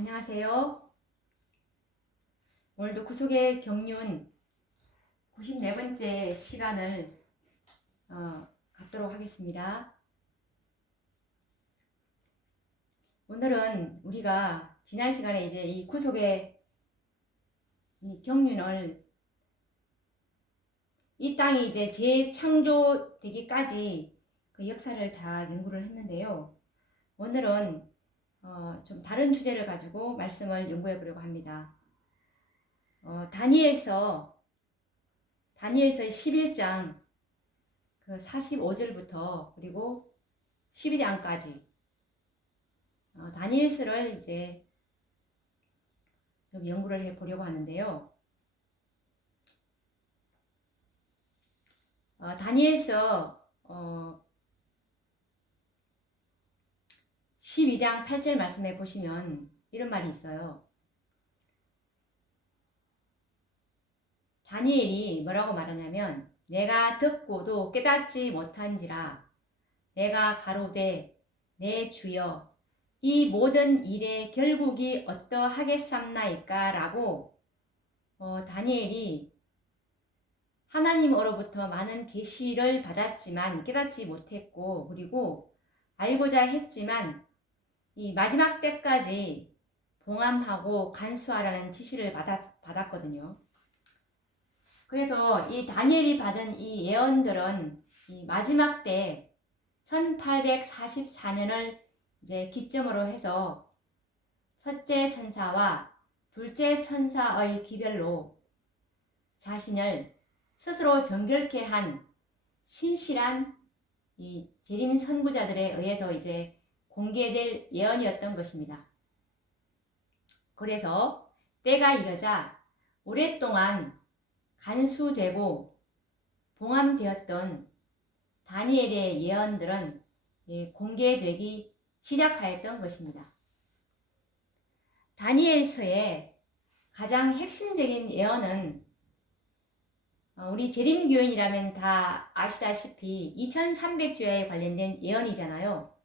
안녕하세요. 오늘도 구속의 경륜 94번째 시간을 갖도록 하겠습니다. 오늘은 우리가 지난 시간에 이제 이 구속의 이 경륜을 이 땅이 이제 재창조되기까지 그 역사를 다 연구를 했는데요. 오늘은 좀 다른 주제를 가지고 말씀을 연구해 보려고 합니다. 다니엘서의 11장 그 45절부터 그리고 12장까지 다니엘서를 이제 좀 연구를 해 보려고 하는데요. 다니엘서 12장 8절 말씀에 보시면 이런 말이 있어요. 다니엘이 뭐라고 말하냐면, 내가 듣고도 깨닫지 못한지라 내가 가로되 내 주여 이 모든 일의 결국이 어떠하겠삼나이까 라고 다니엘이 하나님으로부터 많은 계시를 받았지만 깨닫지 못했고, 그리고 알고자 했지만 이 마지막 때까지 봉함하고 간수하라는 지시를 받았거든요. 그래서 이 다니엘이 받은 이 예언들은 이 마지막 때 1844년을 이제 기점으로 해서 첫째 천사와 둘째 천사의 기별로 자신을 스스로 정결케 한 신실한 이 재림 선구자들에 의해서 이제 공개될 예언이었던 것입니다. 그래서 때가 이르자 오랫동안 간수되고 봉함되었던 다니엘의 예언들은 공개되기 시작하였던 것입니다. 다니엘서의 가장 핵심적인 예언은 우리 재림교인이라면 다 아시다시피 2300주야에 관련된 예언이잖아요.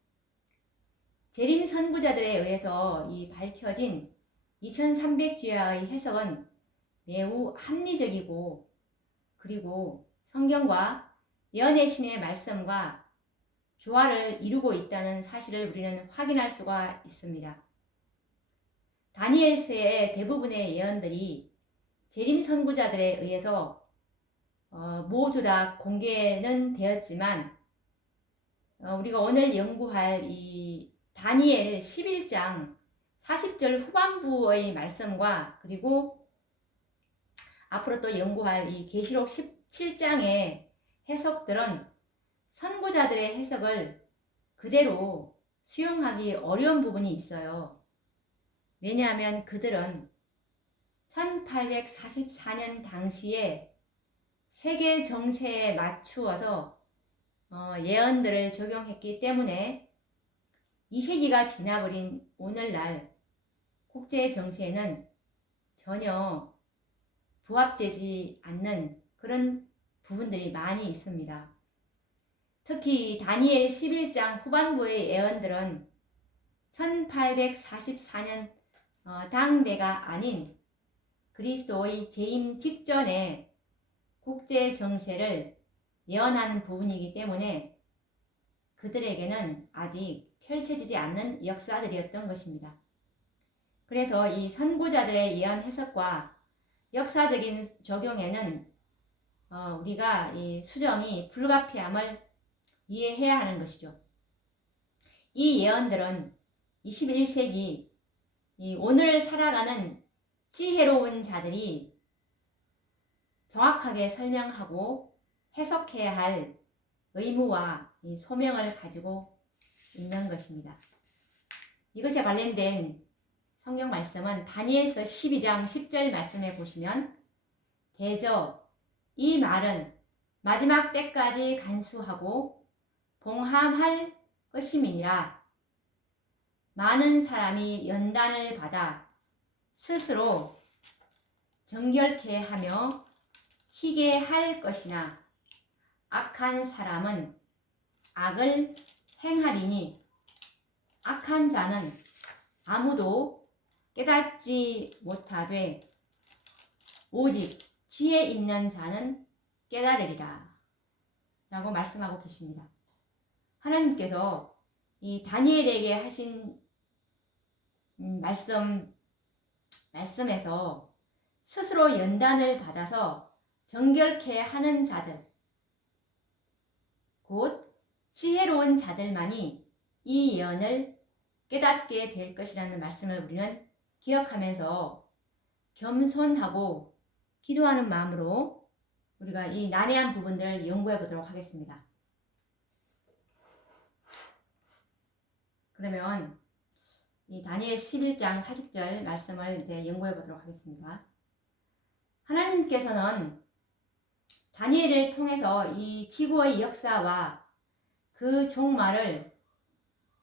재림 선구자들에 의해서 밝혀진 2300주야의 해석은 매우 합리적이고, 그리고 성경과 예언의 신의 말씀과 조화를 이루고 있다는 사실을 우리는 확인할 수가 있습니다. 다니엘서의 대부분의 예언들이 재림 선구자들에 의해서 모두 다 공개는 되었지만 우리가 오늘 연구할 이 다니엘 11장 40절 후반부의 말씀과, 그리고 앞으로 또 연구할 이 계시록 17장의 해석들은 선구자들의 해석을 그대로 수용하기 어려운 부분이 있어요. 왜냐하면 그들은 1844년 당시에 세계 정세에 맞추어서 예언들을 적용했기 때문에 2세기가 지나버린 오늘날 국제 정세는 전혀 부합되지 않는 그런 부분들이 많이 있습니다. 특히 다니엘 11장 후반부의 예언들은 1844년 당대가 아닌 그리스도의 재임 직전에 국제 정세를 예언하는 부분이기 때문에 그들에게는 아직 펼쳐지지 않는 역사들이었던 것입니다. 그래서 이 선구자들의 예언 해석과 역사적인 적용에는 우리가 이 수정이 불가피함을 이해해야 하는 것이죠. 이 예언들은 21세기 오늘 살아가는 지혜로운 자들이 정확하게 설명하고 해석해야 할 의무와 소명을 가지고 있는 것입니다. 이것에 관련된 성경 말씀은 다니엘서 12장 10절 말씀에 보시면, 대저 이 말은 마지막 때까지 간수하고 봉함할 것임이니라. 많은 사람이 연단을 받아 스스로 정결케 하며 희게 할 것이나 악한 사람은 악을 행하리니 악한 자는 아무도 깨닫지 못하되 오직 지혜 있는 자는 깨달으리라 라고 말씀하고 계십니다. 하나님께서 이 다니엘에게 하신 말씀에서 스스로 연단을 받아서 정결케 하는 자들, 곧 지혜로운 자들만이 이 예언을 깨닫게 될 것이라는 말씀을 우리는 기억하면서 겸손하고 기도하는 마음으로 우리가 이 난해한 부분들을 연구해 보도록 하겠습니다. 그러면 이 다니엘 11장 40절 말씀을 이제 연구해 보도록 하겠습니다. 하나님께서는 다니엘을 통해서 이 지구의 역사와 그 종말을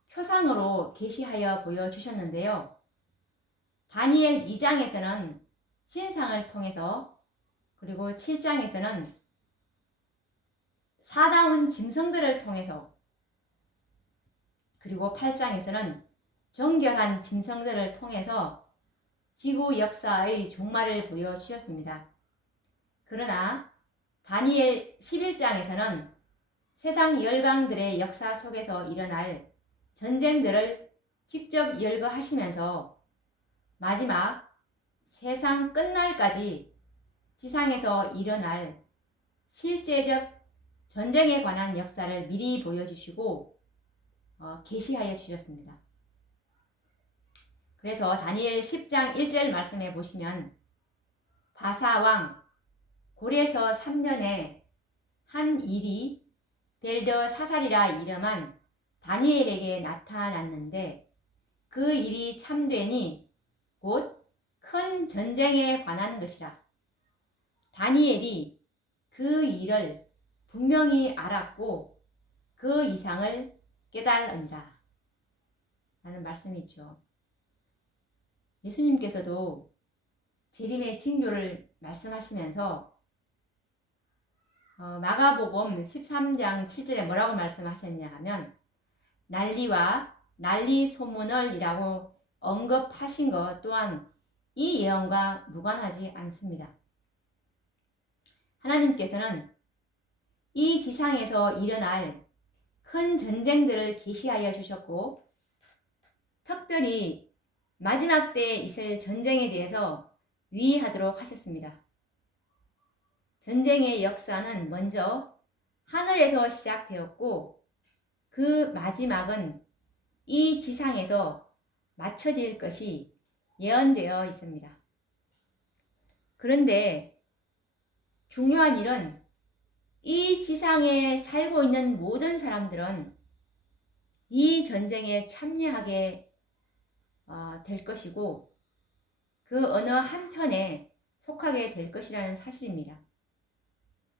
표상으로 계시하여 보여주셨는데요. 다니엘 2장에서는 신상을 통해서, 그리고 7장에서는 사다운 짐승들을 통해서, 그리고 8장에서는 정결한 짐승들을 통해서 지구 역사의 종말을 보여주셨습니다. 그러나 다니엘 11장에서는 세상 열강들의 역사 속에서 일어날 전쟁들을 직접 열거하시면서 마지막 세상 끝날까지 지상에서 일어날 실제적 전쟁에 관한 역사를 미리 보여주시고 계시하여 주셨습니다. 그래서 다니엘 10장 1절 말씀에 보시면 바사왕 고레서 3년에 한 일이 벨드사살이라 이름한 다니엘에게 나타났는데 그 일이 참되니 곧 큰 전쟁에 관한 것이라. 다니엘이 그 일을 분명히 알았고 그 이상을 깨달으니라 라는 말씀이죠. 예수님께서도 재림의 징조를 말씀하시면서 마가복음 13장 7절에 뭐라고 말씀하셨냐 하면 난리와 난리 소문을 이라고 언급하신 것 또한 이 예언과 무관하지 않습니다. 하나님께서는 이 지상에서 일어날 큰 전쟁들을 계시하여 주셨고 특별히 마지막 때에 있을 전쟁에 대해서 위의하도록 하셨습니다. 전쟁의 역사는 먼저 하늘에서 시작되었고 그 마지막은 이 지상에서 맞춰질 것이 예언되어 있습니다. 그런데 중요한 일은 이 지상에 살고 있는 모든 사람들은 이 전쟁에 참여하게 될 것이고 그 어느 한편에 속하게 될 것이라는 사실입니다.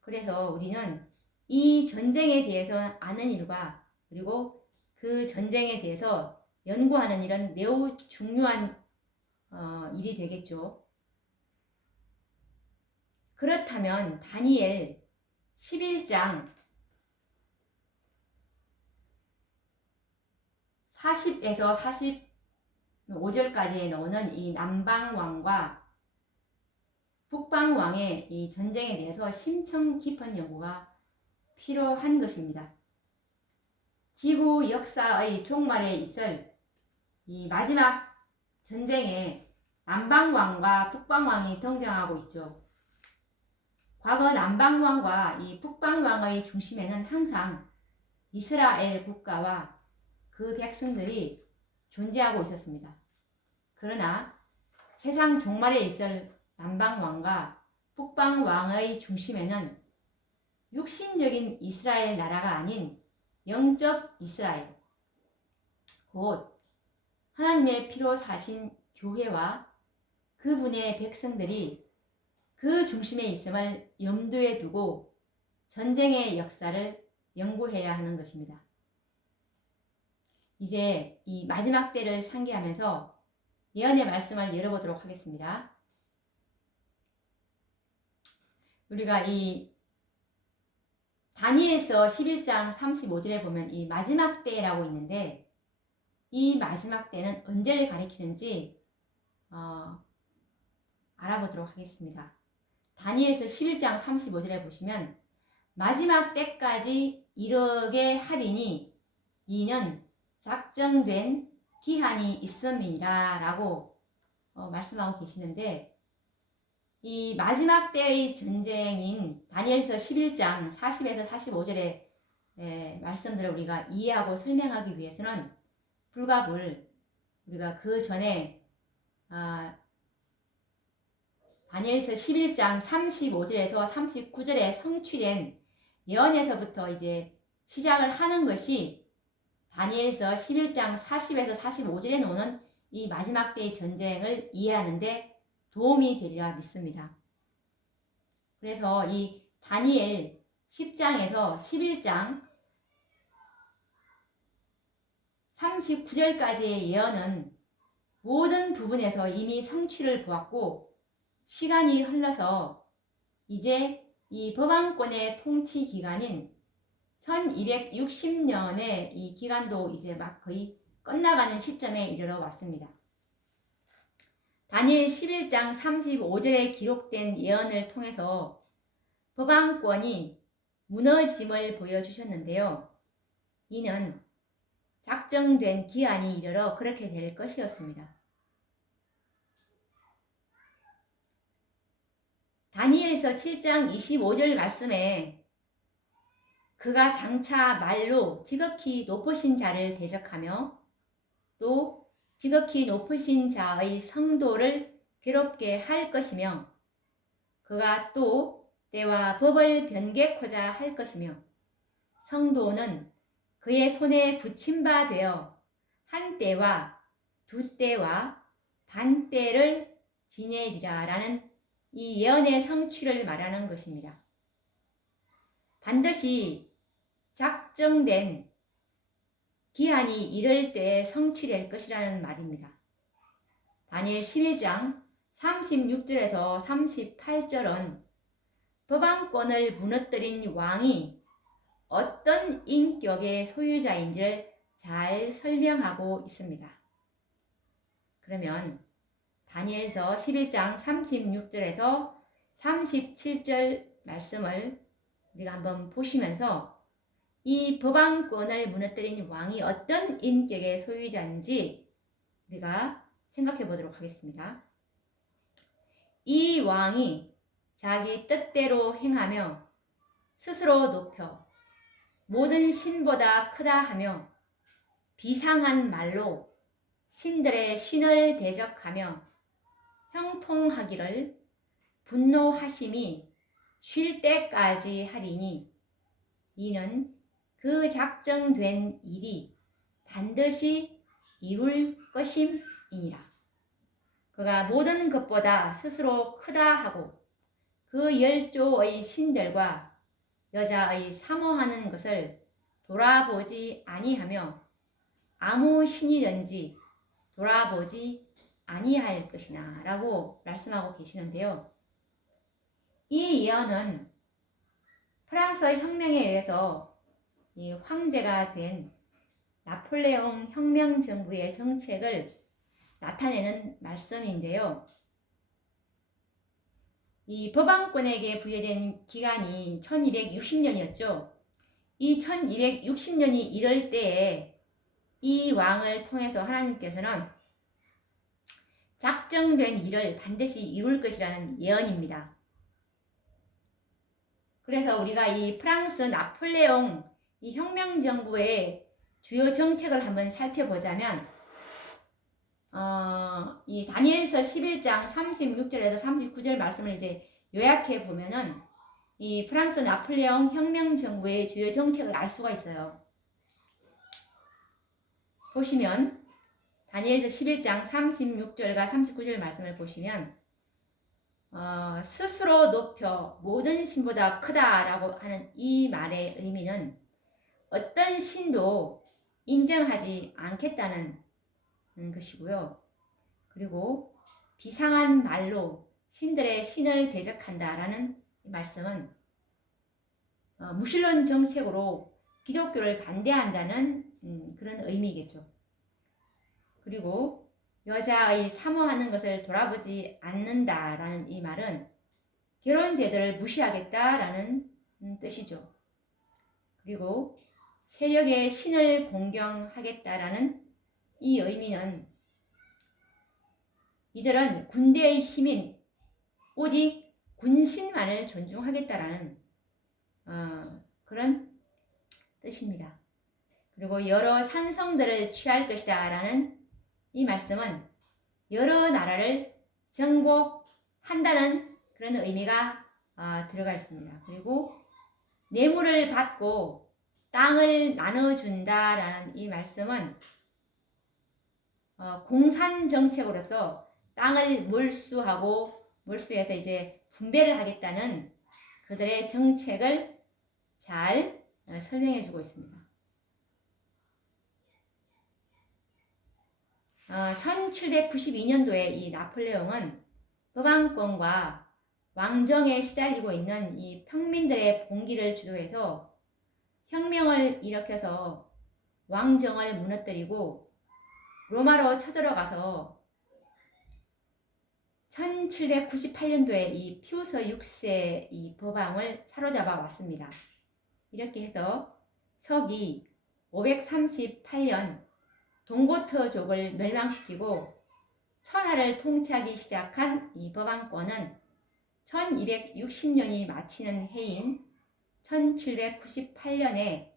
그래서 우리는 이 전쟁에 대해서 아는 일과 그리고 그 전쟁에 대해서 연구하는 일은 매우 중요한 일이 되겠죠. 그렇다면 다니엘 11장 40에서 45절까지에 나오는 이 남방왕과 북방왕의 이 전쟁에 대해서 심층 깊은 연구가 필요한 것입니다. 지구 역사의 종말에 있을 이 마지막 전쟁에 남방왕과 북방왕이 등장하고 있죠. 과거 남방왕과 이 북방왕의 중심에는 항상 이스라엘 국가와 그 백성들이 존재하고 있었습니다. 그러나 세상 종말에 있을 남방왕과 북방왕의 중심에는 육신적인 이스라엘 나라가 아닌 영적 이스라엘, 곧 하나님의 피로 사신 교회와 그분의 백성들이 그 중심에 있음을 염두에 두고 전쟁의 역사를 연구해야 하는 것입니다. 이제 이 마지막 때를 상기하면서 예언의 말씀을 열어보도록 하겠습니다. 우리가 이 다니엘서 11장 35절에 보면 이 마지막 때라고 있는데 이 마지막 때는 언제를 가리키는지 알아보도록 하겠습니다. 다니엘서 11장 35절에 보시면 마지막 때까지 이르게 하리니 이는 작정된 기한이 있음이니라 라고 말씀하고 계시는데, 이 마지막 때의 전쟁인 다니엘서 11장 40에서 45절의 말씀들을 우리가 이해하고 설명하기 위해서는 불가불 우리가 그 전에 다니엘서 11장 35절에서 39절에 성취된 예언에서부터 이제 시작을 하는 것이 다니엘서 11장 40에서 45절에 나오는 이 마지막 때의 전쟁을 이해하는데 도움이 되리라 믿습니다. 그래서 이 다니엘 10장에서 11장 39절까지의 예언은 모든 부분에서 이미 성취를 보았고, 시간이 흘러서 이제 이 법왕권의 통치 기간인 1260년의 이 기간도 이제 막 거의 끝나가는 시점에 이르러 왔습니다. 다니엘 11장 35절에 기록된 예언을 통해서 법왕권이 무너짐을 보여주셨는데요. 이는 작정된 기한이 이르러 그렇게 될 것이었습니다. 다니엘서 7장 25절 말씀에 그가 장차 말로 지극히 높으신 자를 대적하며 또 지극히 높으신 자의 성도를 괴롭게 할 것이며 그가 또 때와 법을 변개코자 할 것이며 성도는 그의 손에 붙임 바 되어 한 때와 두 때와 반 때를 지내리라 라는 이 예언의 성취를 말하는 것입니다. 반드시 작정된 기한이 이를 때에 성취될 것이라는 말입니다. 다니엘 11장 36절에서 38절은 법왕권을 무너뜨린 왕이 어떤 인격의 소유자인지를 잘 설명하고 있습니다. 그러면 다니엘서 11장 36절에서 37절 말씀을 우리가 한번 보시면서 이 법왕권을 무너뜨린 왕이 어떤 인격의 소유자인지 우리가 생각해 보도록 하겠습니다. 이 왕이 자기 뜻대로 행하며 스스로 높여 모든 신보다 크다 하며 비상한 말로 신들의 신을 대적하며 형통하기를 분노하심이 쉴 때까지 하리니 이는 그 작정된 일이 반드시 이룰 것임이니라. 그가 모든 것보다 스스로 크다 하고 그 10조의 신들과 여자의 사모하는 것을 돌아보지 아니하며 아무 신이든지 돌아보지 아니할 것이나 라고 말씀하고 계시는데요. 이 예언은 프랑스 혁명에 의해서 이 황제가 된 나폴레옹 혁명 정부의 정책을 나타내는 말씀인데요. 이 법왕권에게 부여된 기간이 1260년이었죠. 이 1260년이 이럴 때에 이 왕을 통해서 하나님께서는 작정된 일을 반드시 이룰 것이라는 예언입니다. 그래서 우리가 이 프랑스 나폴레옹 이 혁명정부의 주요 정책을 한번 살펴보자면 이 다니엘서 11장 36절에서 39절 말씀을 이제 요약해 보면은 이 프랑스 나폴레옹 혁명정부의 주요 정책을 알 수가 있어요. 보시면 다니엘서 11장 36절과 39절 말씀을 보시면 스스로 높여 모든 신보다 크다라고 하는 이 말의 의미는 어떤 신도 인정하지 않겠다는 것이고요. 그리고 비상한 말로 신들의 신을 대적한다라는 말씀은 무신론 정책으로 기독교를 반대한다는 그런 의미겠죠. 그리고 여자의 사모하는 것을 돌아보지 않는다라는 이 말은 결혼 제도를 무시하겠다라는 뜻이죠. 그리고 세력의 신을 공경하겠다라는 이 의미는 이들은 군대의 힘인 오직 군신만을 존중하겠다라는 그런 뜻입니다. 그리고 여러 산성들을 취할 것이다 라는 이 말씀은 여러 나라를 정복한다는 그런 의미가 들어가 있습니다. 그리고 뇌물을 받고 땅을 나눠준다 라는 이 말씀은 공산 정책으로서 땅을 몰수해서 이제 분배를 하겠다는 그들의 정책을 잘 설명해 주고 있습니다. 1792년도에 이 나폴레옹은 서방권과 왕정에 시달리고 있는 이 평민들의 봉기를 주도해서 혁명을 일으켜서 왕정을 무너뜨리고 로마로 쳐들어가서 1798년도에 이 피우스 6세 이 법왕을 사로잡아 왔습니다. 이렇게 해서 서기 538년 동고트족을 멸망시키고 천하를 통치하기 시작한 이 법왕권은 1260년이 마치는 해인 1798년에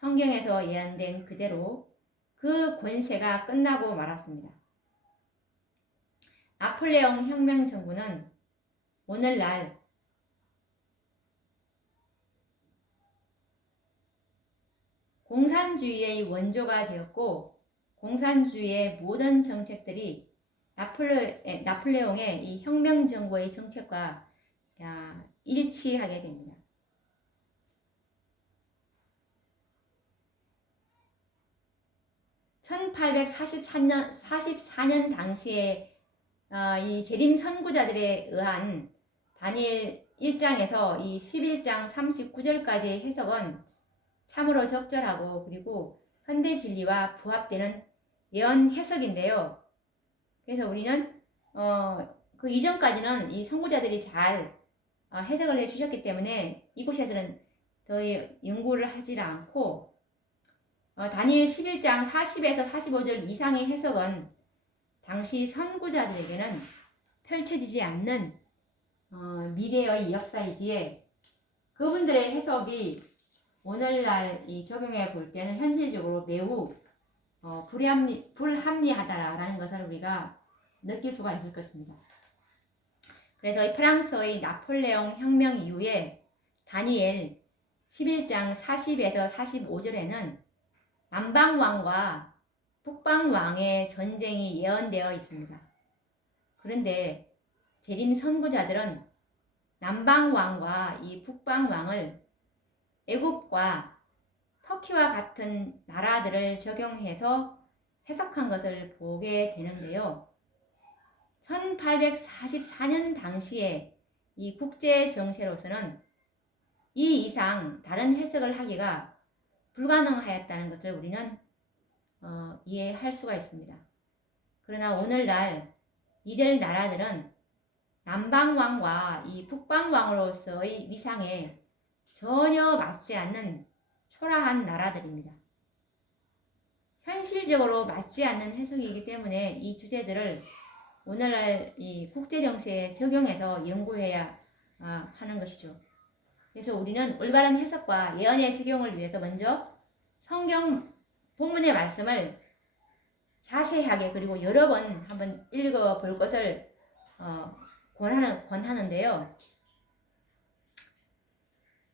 성경에서 예언된 그대로 그 권세가 끝나고 말았습니다. 나폴레옹 혁명 정부는 오늘날 공산주의의 원조가 되었고 공산주의의 모든 정책들이 나폴레옹의 이 혁명 정부의 정책과 일치하게 됩니다. (1844년) 당시에 이 재림 선구자들에 의한 다니엘 1장에서 이 11장 39절까지의 해석은 참으로 적절하고 그리고 현대 진리와 부합되는 예언 해석인데요. 그래서 우리는 그 이전까지는 이 선구자들이 잘 해석을 해주셨기 때문에 이곳에서는 더 연구를 하지 않고 다니엘 11장 40에서 45절 이상의 해석은 당시 선구자들에게는 펼쳐지지 않는 미래의 역사이기에 그분들의 해석이 오늘날 이 적용해 볼 때는 현실적으로 매우 불합리하다라는 것을 우리가 느낄 수가 있을 것입니다. 그래서 이 프랑스의 나폴레옹 혁명 이후에 다니엘 11장 40에서 45절에는 남방왕과 북방왕의 전쟁이 예언되어 있습니다. 그런데 재림 선구자들은 남방왕과 이 북방왕을 애굽과 터키와 같은 나라들을 적용해서 해석한 것을 보게 되는데요. 1844년 당시에 이 국제 정세로서는 이 이상 다른 해석을 하기가 불가능하였다는 것을 우리는 이해할 수가 있습니다. 그러나 오늘날 이들 나라들은 남방왕과 이 북방왕으로서의 위상에 전혀 맞지 않는 초라한 나라들입니다. 현실적으로 맞지 않는 해석이기 때문에 이 주제들을 오늘날 이 국제정세에 적용해서 연구해야 하는 것이죠. 그래서 우리는 올바른 해석과 예언의 적용을 위해서 먼저 성경 본문의 말씀을 자세하게 그리고 여러 번 한번 읽어볼 것을 권하는데요.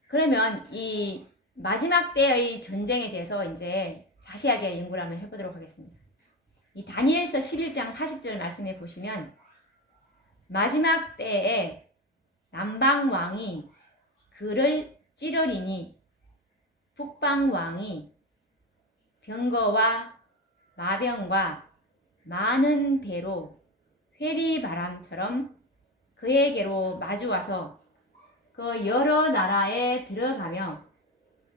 그러면 이 마지막 때의 전쟁에 대해서 이제 자세하게 연구를 한번 해보도록 하겠습니다. 이 다니엘서 11장 40절 말씀에 보시면 마지막 때에 남방왕이 그를 찌르리니 북방왕이 병거와 마병과 많은 배로 회리바람처럼 그에게로 마주와서 그 여러 나라에 들어가며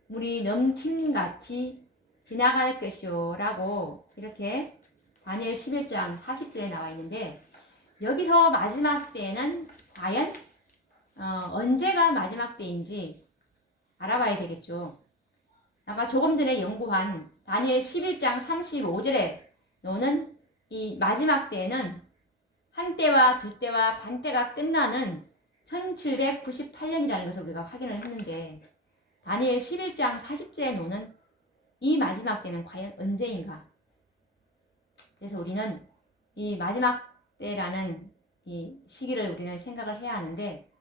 물이 넘침같이 지나갈 것이오 라고 이렇게 다니엘 11장 40절에 나와 있는데 여기서 마지막 때는 과연 언제가 마지막 때인지 알아봐야 되겠죠. 아까 조금 전에 연구한 다니엘 11장 35절에 너는 이 마지막 때에는 한 때와 두 때와 반 때가 끝나는 1798년이라는 것을 우리가 확인을 했는데 다니엘 11장 40절에 노는 이 마지막 때는 과연 언제인가? 그래서 우리는 이 마지막 때라는 이 시기를 우리는 생각을 해야 하는데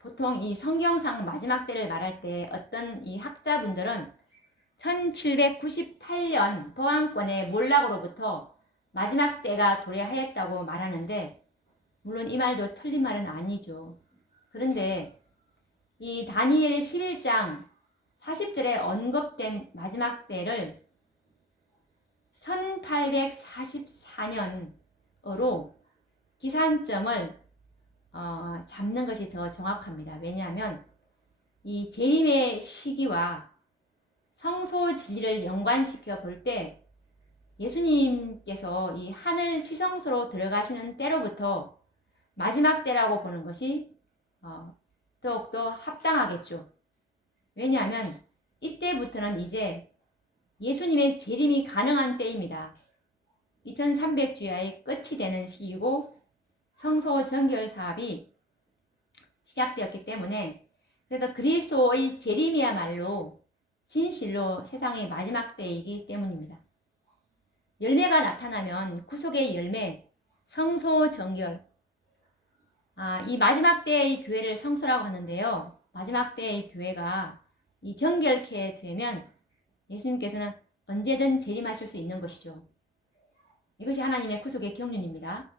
보통 이 성경상 마지막 때를 말할 때 어떤 이 학자분들은 1798년 보안권의 몰락으로부터 마지막 때가 도래하였다고 말하는데 물론 이 말도 틀린 말은 아니죠. 그런데 이 다니엘 11장 40절에 언급된 마지막 때를 1844년으로 기산점을 잡는 것이 더 정확합니다. 왜냐하면 이 재림의 시기와 성소 진리를 연관시켜 볼 때 예수님께서 이 하늘 시성소로 들어가시는 때로부터 마지막 때라고 보는 것이 더욱더 합당하겠죠. 왜냐하면 이때부터는 이제 예수님의 재림이 가능한 때입니다. 2300주야의 끝이 되는 시기고 성소 정결 사업이 시작되었기 때문에 그래서 그리스도의 재림이야말로 진실로 세상의 마지막 때이기 때문입니다. 열매가 나타나면 구속의 열매, 성소 정결. 이 마지막 때의 교회를 성소라고 하는데요. 마지막 때의 교회가 이 정결케 되면 예수님께서는 언제든 재림하실 수 있는 것이죠. 이것이 하나님의 구속의 경륜입니다.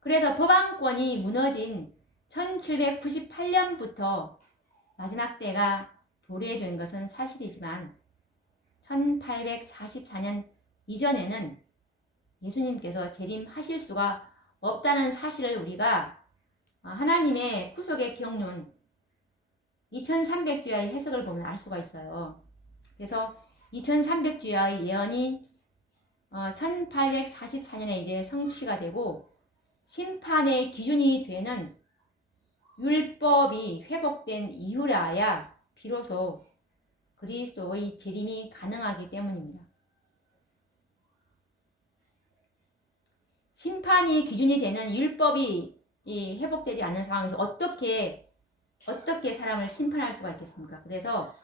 그래서 법왕권이 무너진 1798년부터 마지막 때가 도래된 것은 사실이지만 1844년 이전에는 예수님께서 재림하실 수가 없다는 사실을 우리가 하나님의 구속의 경륜 2300주야의 해석을 보면 알 수가 있어요. 그래서 2300주야의 예언이 1844년에 이제 성취가 되고 심판의 기준이 되는 율법이 회복된 이후라야 비로소 그리스도의 재림이 가능하기 때문입니다. 심판이 기준이 되는 율법이 회복되지 않는 상황에서 어떻게 사람을 심판할 수가 있겠습니까? 그래서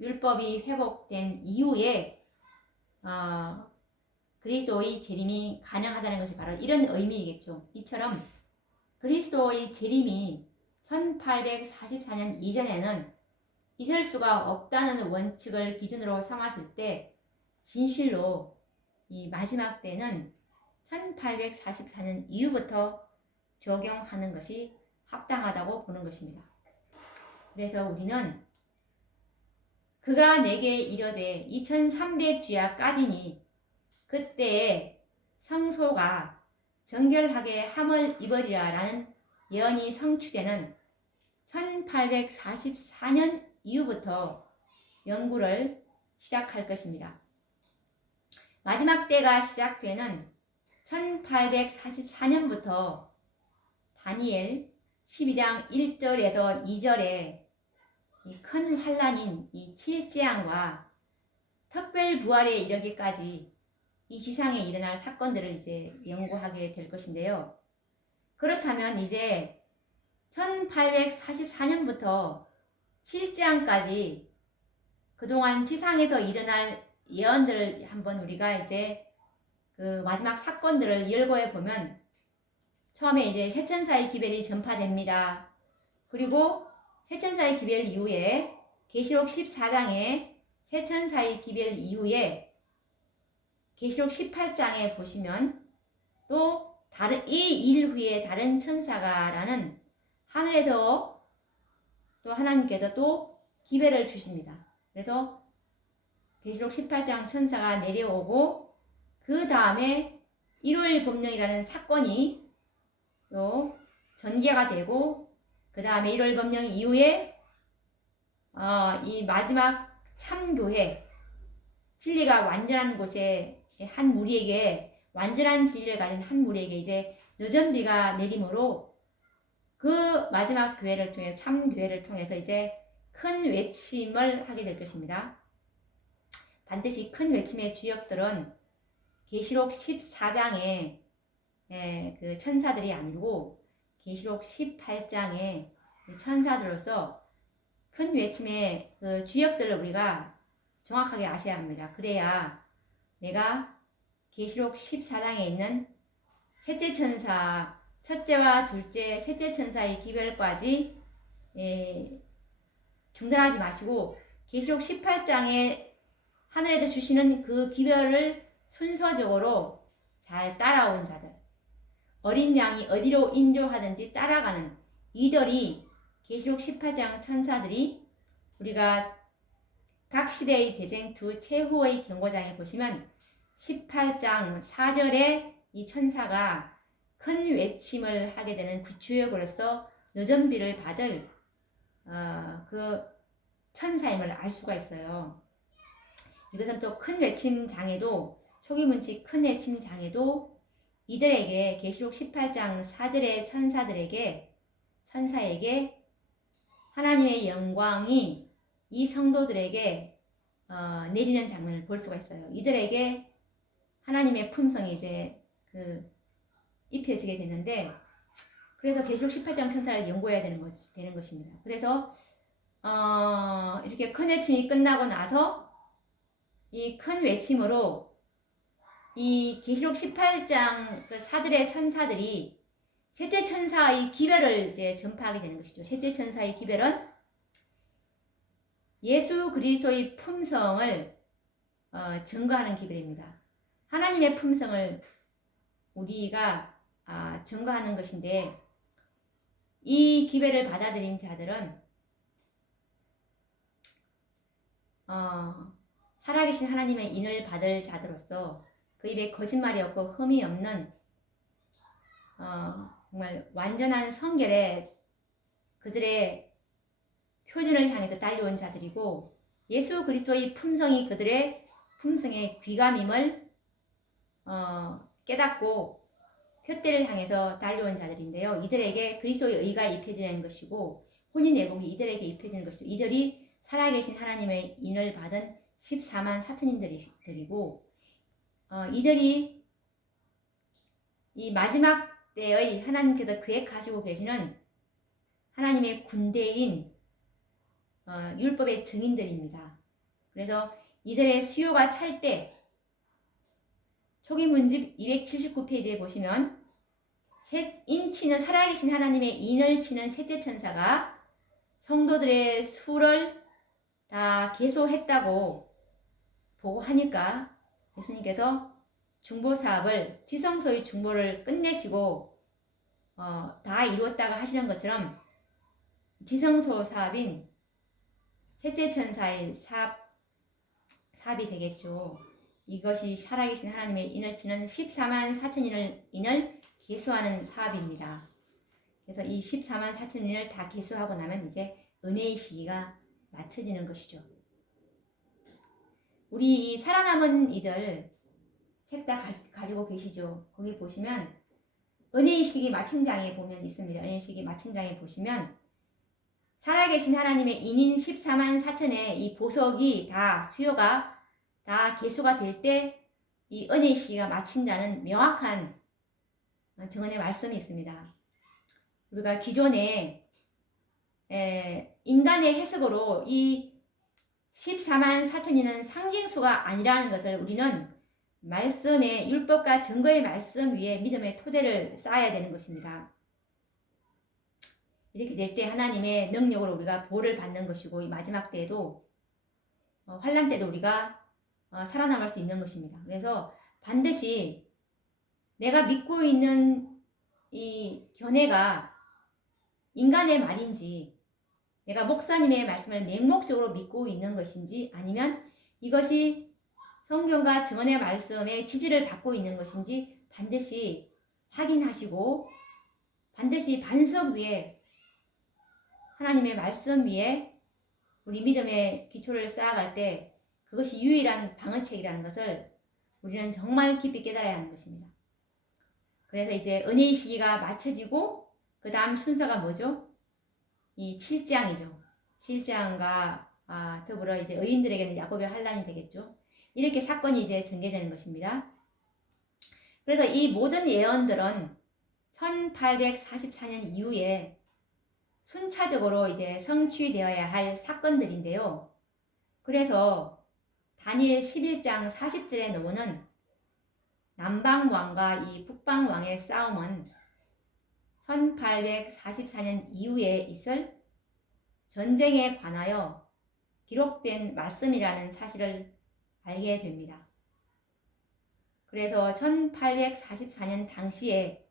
율법이 회복된 이후에 그리스도의 재림이 가능하다는 것이 바로 이런 의미이겠죠. 이처럼 그리스도의 재림이 1844년 이전에는 있을 수가 없다는 원칙을 기준으로 삼았을 때 진실로 이 마지막 때는 1844년 이후부터 적용하는 것이 합당하다고 보는 것입니다. 그래서 우리는 그가 내게 이르되 2300주야까지니 그때에 성소가 정결하게 함을 입으리라 라는 예언이 성취되는 1844년 이후부터 연구를 시작할 것입니다. 마지막 때가 시작되는 1844년부터 다니엘 12장 1절에서 2절에 이 큰 환란인 이 7재앙과 특별 부활에 이르기까지 이 지상에 일어날 사건들을 이제 연구하게 될 것인데요. 그렇다면 이제 1844년부터 7재앙까지 그동안 지상에서 일어날 예언들을 한번 우리가 이제 그 마지막 사건들을 열거해 보면 처음에 이제 세천사의 기별이 전파됩니다. 그리고 세천사의 기별 이후에 계시록 14장에 세천사의 기별 이후에 계시록 18장에 보시면 또 다른 이 일 후에 다른 천사가 라는 하늘에서 또 하나님께서 또 기별을 주십니다. 그래서 계시록 18장 천사가 내려오고 그 다음에 1월 법령이라는 사건이 또 전개가 되고 그 다음에 1월 법령 이후에 이 마지막 참교회 진리가 완전한 곳에 한 무리에게 완전한 진리를 가진 한 무리에게 이제 늦은 비가 내림으로 그 마지막 교회를 통해 참 교회를 통해서 이제 큰 외침을 하게 될 것입니다. 반드시 큰 외침의 주역들은 계시록 14장의 그 천사들이 아니고 계시록 18장의 천사들로서 큰 외침의 그 주역들을 우리가 정확하게 아셔야 합니다. 그래야 내가 계시록 14장에 있는 셋째 천사, 첫째와 둘째, 셋째 천사의 기별까지 중단하지 마시고 계시록 18장에 하늘에서 주시는 그 기별을 순서적으로 잘 따라온 자들, 어린 양이 어디로 인도하든지 따라가는 이들이 계시록 18장 천사들이 우리가 각 시대의 대쟁투 최후의 경고장에 보시면 18장 4절에 이 천사가 큰 외침을 하게 되는 구주역으로서 늦은 비를 받을 그 천사임을 알 수가 있어요. 이것은 또 큰 외침 장에도 초기 문치 큰 외침 장에도 이들에게 계시록 18장 4절의 천사에게 하나님의 영광이 이 성도들에게 내리는 장면을 볼 수가 있어요. 이들에게 하나님의 품성이 이제 입혀지게 되는데, 그래서 계시록 18장 천사를 연구해야 되는 것입니다. 그래서 이렇게 큰 외침이 끝나고 나서 이 큰 외침으로 이 계시록 18장 그 4절의 천사들이 셋째 천사의 기별을 이제 전파하게 되는 것이죠. 셋째 천사의 기별은 예수 그리스도의 품성을 증거하는 기별입니다. 하나님의 품성을 우리가 증거하는 것인데, 이 기별을 받아들인 자들은 살아계신 하나님의 인을 받을 자들로서 그 입에 거짓말이 없고 흠이 없는 정말 완전한 성결의 그들의 표준을 향해서 달려온 자들이고, 예수 그리스도의 품성이 그들의 품성의 귀감임을 깨닫고 표대를 향해서 달려온 자들인데요. 이들에게 그리스도의 의가 입혀지는 것이고 혼인 예복이 이들에게 입혀지는 것이죠. 이들이 살아계신 하나님의 인을 받은 14만 4천인들이고 이들이 이 마지막 때의 하나님께서 계획하시고 계시는 하나님의 군대인 율법의 증인들입니다. 그래서 이들의 수요가 찰 때 초기 문집 279페이지에 보시면 인치는 살아계신 하나님의 인을 치는 셋째 천사가 성도들의 수를 다 계속했다고 보고하니까 예수님께서 중보사업을 지성소의 중보를 끝내시고 다 이루었다고 하시는 것처럼 지성소 사업인 셋째 천사의 사업이 되겠죠. 이것이 살아계신 하나님의 인을 치는 14만 4천 인을 계수하는 사업입니다. 그래서 이 14만 4천 인을 다 계수하고 나면 이제 은혜의 시기가 맞춰지는 것이죠. 우리 이 살아남은 이들 책 다 가지고 계시죠. 거기 보시면 은혜의 시기 마친 장에 보면 있습니다. 은혜의 시기 마친 장에 보시면 살아계신 하나님의 인인 14만 4천의 이 보석이 다 수요가 다 계수가 될 때 이 은혜의 시기가 마친다는 명확한 증언의 말씀이 있습니다. 우리가 기존에 인간의 해석으로 이 14만 4천이는 상징수가 아니라는 것을 우리는 말씀의 율법과 증거의 말씀 위에 믿음의 토대를 쌓아야 되는 것입니다. 이렇게 될 때 하나님의 능력으로 우리가 보호를 받는 것이고 이 마지막 때에도 환난 때도 우리가 살아남을 수 있는 것입니다. 그래서 반드시 내가 믿고 있는 이 견해가 인간의 말인지 내가 목사님의 말씀을 맹목적으로 믿고 있는 것인지 아니면 이것이 성경과 증언의 말씀의 지지를 받고 있는 것인지 반드시 확인하시고 반드시 반석 위에 하나님의 말씀 위에 우리 믿음의 기초를 쌓아갈 때 그것이 유일한 방어책이라는 것을 우리는 정말 깊이 깨달아야 하는 것입니다. 그래서 이제 은혜의 시기가 맞춰지고 그 다음 순서가 뭐죠? 이 7장이죠. 7장과 더불어 이제 의인들에게는 야곱의 환란이 되겠죠. 이렇게 사건이 이제 전개되는 것입니다. 그래서 이 모든 예언들은 1844년 이후에 순차적으로 이제 성취되어야 할 사건들인데요. 그래서 다니엘 11장 40절에 나오는 남방왕과 이 북방왕의 싸움은 1844년 이후에 있을 전쟁에 관하여 기록된 말씀이라는 사실을 알게 됩니다. 그래서 1844년 당시에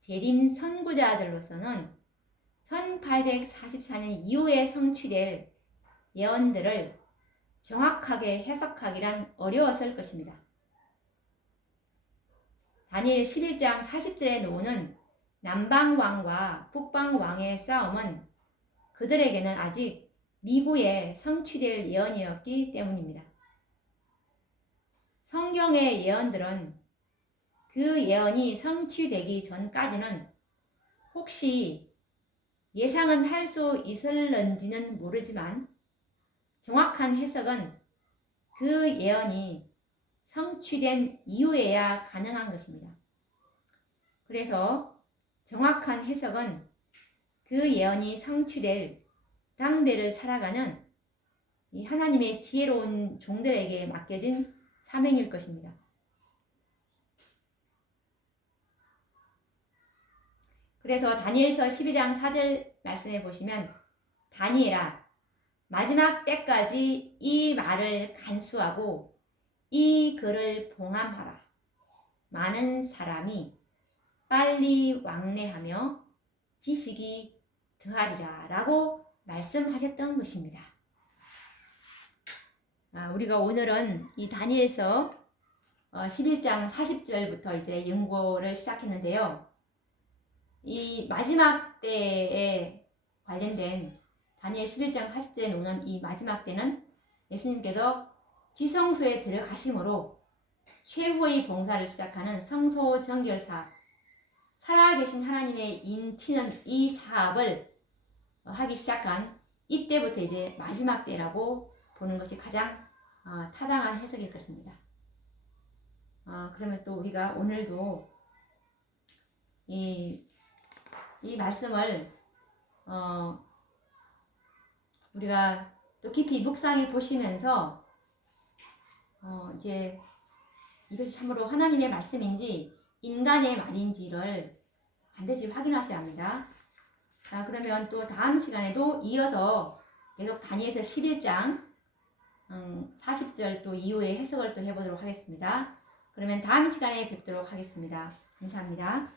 재림 선구자들로서는 1844년 이후에 성취될 예언들을 정확하게 해석하기란 어려웠을 것입니다. 다니엘 11장 40절에 나오는 남방왕과 북방왕의 싸움은 그들에게는 아직 미구에 성취될 예언이었기 때문입니다. 성경의 예언들은 그 예언이 성취되기 전까지는 혹시 예상은 할 수 있을런지는 모르지만 정확한 해석은 그 예언이 성취된 이후에야 가능한 것입니다. 그래서 정확한 해석은 그 예언이 성취될 당대를 살아가는 이 하나님의 지혜로운 종들에게 맡겨진 사명일 것입니다. 그래서 다니엘서 12장 4절 말씀해 보시면 다니엘아 마지막 때까지 이 말을 간수하고 이 글을 봉함하라. 많은 사람이 빨리 왕래하며 지식이 더하리라 라고 말씀하셨던 것입니다. 우리가 오늘은 이 다니엘서 11장 40절부터 이제 연구를 시작했는데요. 이 마지막 때에 관련된 다니엘 11장 40절에 나오는 이 마지막 때는 예수님께서 지성소에 들어가심으로 최후의 봉사를 시작하는 성소 정결사, 살아계신 하나님의 인치는 이 사업을 하기 시작한 이때부터 이제 마지막 때라고 보는 것이 가장 타당한 해석일 것입니다. 그러면 또 우리가 오늘도 이 말씀을 우리가 또 깊이 묵상해 보시면서 이제 이것이 참으로 하나님의 말씀인지 인간의 말인지를 반드시 확인하셔야 합니다. 그러면 또 다음 시간에도 이어서 계속 다니엘서 11장 40절 또 이후의 해석을 또 해보도록 하겠습니다. 그러면 다음 시간에 뵙도록 하겠습니다. 감사합니다.